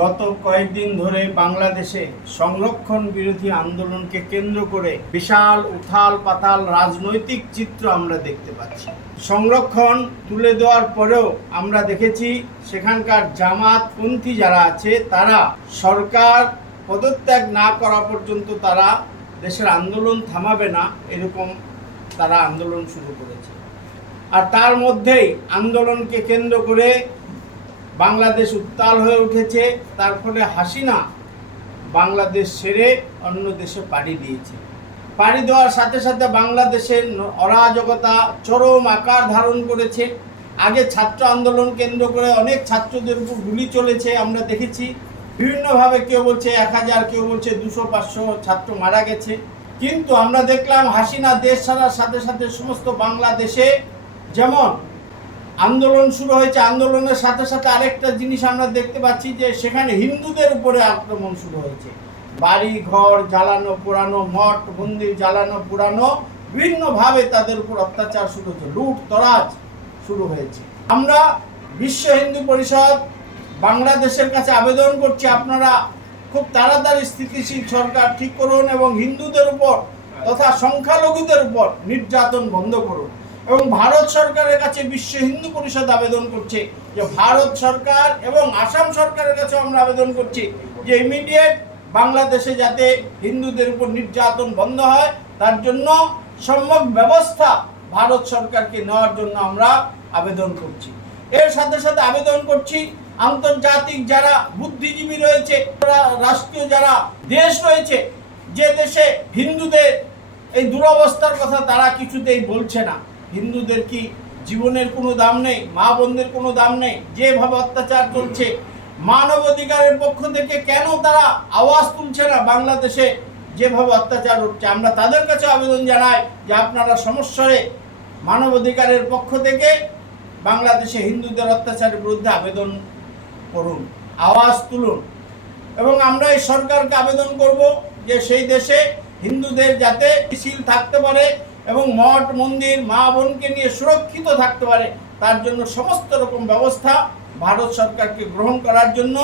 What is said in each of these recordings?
গত কয়েকদিন ধরে বাংলাদেশে সংরক্ষণ বিরোধী আন্দোলনকে কেন্দ্র করে বিশাল উথাল পাতাল রাজনৈতিক চিত্র আমরা দেখতে পাচ্ছি। সংরক্ষণ তুলে দেওয়ার পরেও আমরা দেখেছি সেখানকার জামাতপন্থী যারা আছে, তারা সরকার পদত্যাগ না করা পর্যন্ত তারা দেশের আন্দোলন থামাবে না, এরকম তারা আন্দোলন শুরু করেছে। আর তার মধ্যেই আন্দোলনকে কেন্দ্র করে বাংলাদেশ উত্তাল হয়ে উঠেছে, তার ফলে হাসিনা বাংলাদেশ ছেড়ে অন্য দেশে পাড়ি দিয়েছে। পাড়ি দেওয়ার সাথে সাথে বাংলাদেশের অরাজকতা চরম আকার ধারণ করেছে। আগে ছাত্র আন্দোলন কেন্দ্র করে অনেক ছাত্রদের উপর গুলি চলেছে, আমরা দেখেছি। বিভিন্নভাবে কেউ বলছে এক হাজার, কেউ বলছে দুশো, পাঁচশো ছাত্র মারা গেছে। কিন্তু আমরা দেখলাম হাসিনা দেশ ছাড়ার সাথে সাথে সমস্ত বাংলাদেশে যেমন আন্দোলন শুরু হয়েছে, আন্দোলনের সাথে সাথে আরেকটা জিনিস আমরা দেখতে পাচ্ছি যে সেখানে হিন্দুদের উপরে আক্রমণ শুরু হয়েছে। বাড়ি ঘর জ্বালানো পোড়ানো মঠ, মন্দির জ্বালানো পোড়ানো বিভিন্নভাবে তাদের উপর অত্যাচার শুরু হয়েছে, লুট, তরাজ শুরু হয়েছে। আমরা বিশ্ব হিন্দু পরিষদ বাংলাদেশের কাছে আবেদন করছি, আপনারা খুব তাড়াতাড়ি স্থিতিশীল সরকার ঠিক করুন এবং হিন্দুদের উপর তথা সংখ্যালঘুদের উপর নির্যাতন বন্ধ করুন। এবং ভারত সরকারের কাছে বিশ্ব হিন্দু পরিষদ আবেদন করছে যে ভারত সরকার এবং আসাম সরকারের কাছে আমরা আবেদন করছি যে ইমিডিয়েট বাংলাদেশে যাতে হিন্দুদের উপর নির্যাতন বন্ধ হয়, তার জন্য সম্যক ব্যবস্থা ভারত সরকারকে নেওয়ার জন্য আমরা আবেদন করছি। এর সাথে সাথে আবেদন করছি, আন্তর্জাতিক যারা বুদ্ধিজীবী রয়েছে রাষ্ট্রীয় যারা দেশ রয়েছে, যে দেশে হিন্দুদের এই দুরবস্থার কথা তারা কিছুতেই বলছে না। হিন্দুদের কি জীবনের কোনো দাম নেই? মা বোনদের কোনো দাম নেই? যেভাবে অত্যাচার চলছে, মানব অধিকারের পক্ষ থেকে কেন তারা আওয়াজ তুলছে না বাংলাদেশে? যেভাবে অত্যাচার হচ্ছে, আমরা তাদের কাছে আবেদন জানাই যে আপনারা সমস্যারে মানব অধিকারের পক্ষ থেকে বাংলাদেশে হিন্দুদের অত্যাচারের বিরুদ্ধে আবেদন করুন, আওয়াজ তুলুন। এবং আমরা এই সরকারকে আবেদন করব যে সেই দেশে হিন্দুদের যাতে শীল থাকতে পারে এবং মঠ, মন্দির, মা বোনকে নিয়ে সুরক্ষিত থাকতে পারে, তার জন্য সমস্ত রকম ব্যবস্থা ভারত সরকারকে গ্রহণ করার জন্য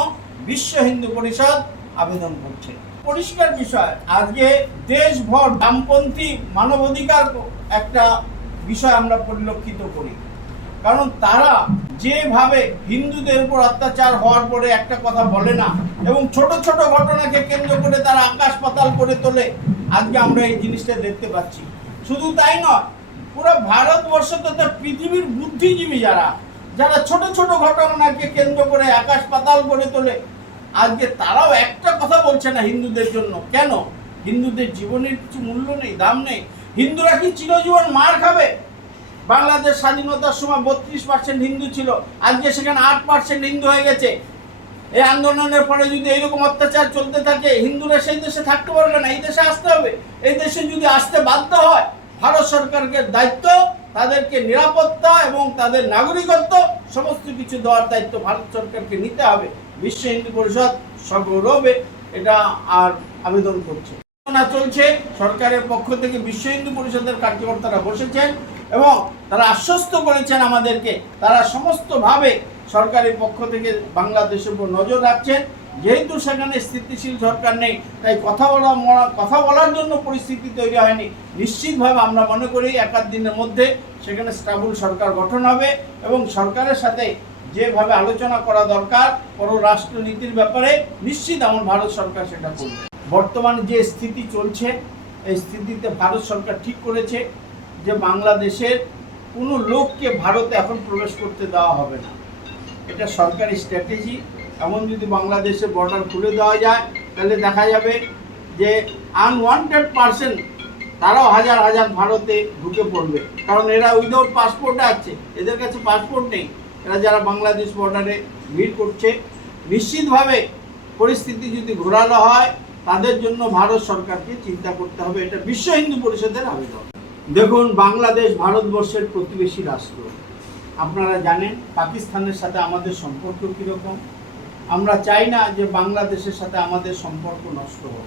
বিশ্ব হিন্দু পরিষদ আবেদন করছে। পরিষ্কার বিষয়, আজকে দেশভর বামপন্থী মানবাধিকার একটা বিষয় আমরা পরিলক্ষিত করি। কারণ তারা যেভাবে হিন্দুদের উপর অত্যাচার হওয়ার পরে একটা কথা বলে না, এবং ছোট ছোট ঘটনাকে কেন্দ্র করে তারা আকাশ পাতাল করে তোলে, আজকে আমরা এই জিনিসটা দেখতে পাচ্ছি। শুধু তাই নয়, পুরো ভারতবর্ষ তথা পৃথিবীর বুদ্ধিজীবী যারা। যারা ছোট ছোট ঘটনাকে কেন্দ্র করে আকাশ পাতাল করে তোলে। আজকে তারাও একটা কথা বলছে না হিন্দুদের জন্য। কেন? হিন্দুদের জীবনের কিছু মূল্য নেই, দাম নেই। হিন্দুরা কি চিরজীবন মার খাবে? বাংলাদেশ স্বাধীনতার সময় বত্রিশ পার্সেন্ট হিন্দু ছিল। আজকে সেখানে আট পার্সেন্ট হিন্দু হয়ে গেছে। এই আন্দোলনের পরে যদি এইরকম অত্যাচার চলতে থাকে, হিন্দুরা সেই দেশে থাকতে পারবে না, এই দেশে আসতে হবে। এই দেশে যদি আসতে বাধ্য হয় ভারত সরকারকে দায়িত্ব, তাদেরকে নিরাপত্তা এবং তাদের নাগরিকত্ব, সমস্ত কিছু দেওয়ার দায়িত্ব ভারত সরকারকে নিতে হবে। বিশ্ব হিন্দু পরিষদ সগৌরবে এটা আর আবেদন করছে। চলছে, সরকারের পক্ষ থেকে বিশ্ব হিন্দু পরিষদের কার্যকর্তারা বসেছেন এবং তারা আশ্বস্ত করেছেন আমাদেরকে। তারা সমস্তভাবে সরকারের পক্ষ থেকে বাংলাদেশের উপর নজর রাখছেন। যেহেতু সেখানে স্থিতিশীল সরকার নেই, তাই কথা বলা কথা বলার জন্য পরিস্থিতি তৈরি হয়নি। নিশ্চিতভাবে আমরা মনে করি এক আধ দিনের মধ্যে সেখানে স্টাবল সরকার গঠন হবে এবং সরকারের সাথে যেভাবে আলোচনা করা দরকার পররাষ্ট্র নীতির ব্যাপারে, নিশ্চিত আমার ভারত সরকার সেটা করবে। বর্তমানে যে স্থিতি চলছে, এই স্থিতিতে ভারত সরকার ঠিক করেছে যে বাংলাদেশের কোনো লোককে ভারতে এখন প্রবেশ করতে দেওয়া হবে না। এটা সরকারি স্ট্র্যাটেজি। এমন যদি বাংলাদেশে বর্ডার খুলে দেওয়া যায়, তাহলে দেখা যাবে যে আনওয়ান্টেড পার্সন তারাও হাজার হাজার ভারতে ঢুকে পড়বে। কারণ এরা উইদাউট পাসপোর্ট আছে, এদের কাছে পাসপোর্ট নেই। এরা যারা বাংলাদেশ বর্ডারে ভিড় করছে, নিশ্চিতভাবে পরিস্থিতি যদি ঘোরালো হয়, তাদের জন্য ভারত সরকারকে চিন্তা করতে হবে। এটা বিশ্ব হিন্দু পরিষদের আবেদন। দেখুন, বাংলাদেশ ভারতবর্ষের প্রতিবেশী রাষ্ট্র। আপনারা জানেন পাকিস্তানের সাথে আমাদের সম্পর্ক কীরকম? আমরা চাই না যে বাংলাদেশের সাথে আমাদের সম্পর্ক নষ্ট হোক।